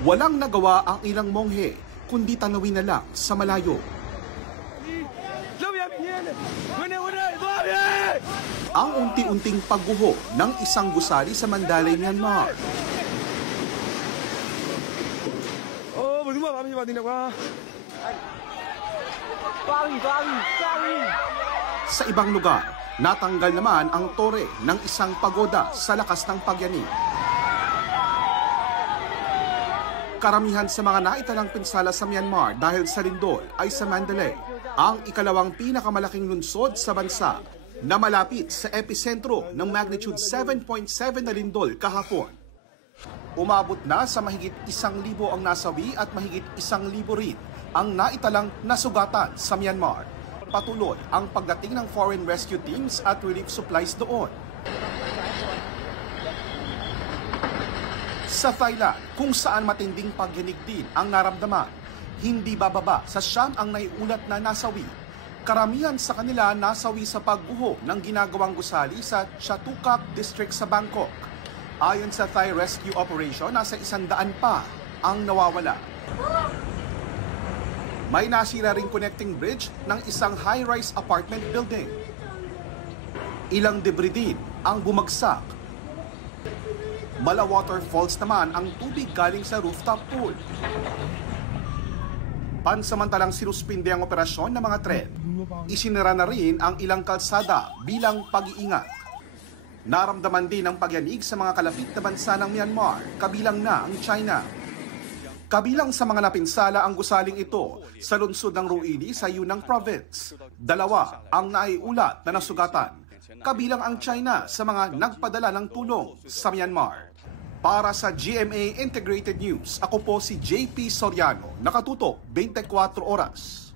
Walang nagawa ang ilang monghe, kundi tanawin na lang sa malayo. Ang unti-unting pagguho ng isang gusali sa Mandalay, Myanmar. Sa ibang lugar, natanggal naman ang tore ng isang pagoda sa lakas ng pagyanig. Karamihan sa mga naitalang pinsala sa Myanmar dahil sa lindol ay sa Mandalay, ang ikalawang pinakamalaking lungsod sa bansa na malapit sa epicentro ng magnitude 7.7 na lindol kahapon. Umabot na sa mahigit 1,000 ang nasawi at mahigit 1,000 rin ang naitalang nasugatan sa Myanmar. Patuloy ang pagdating ng foreign rescue teams at relief supplies doon. Sa Thailand, kung saan matinding pagyanig din ang naramdaman, hindi bababa sa 9 ang naiulat na nasawi. Karamihan sa kanila nasawi sa pagguho ng ginagawang gusali sa Chatukak District sa Bangkok. Ayon sa Thai Rescue Operation, nasa 100 pa ang nawawala. May nasira ring connecting bridge ng isang high-rise apartment building. Ilang debris din ang bumagsak. Mala waterfalls naman ang tubig galing sa rooftop pool. Pansamantalang sinuspinde ang operasyon ng mga tren. Isinara na rin ang ilang kalsada bilang pag-iingat. Naramdaman din ang pagyanig sa mga kalapit na bansa ng Myanmar, kabilang na ang China. Kabilang sa mga napinsala ang gusaling ito sa lungsod ng Ruili sa Yunnan Province. 2 ang naiulat na nasugatan. Kabilang ang China sa mga nagpadala ng tulong sa Myanmar. Para sa GMA Integrated News, ako po si JP Soriano, nakatutok 24 oras.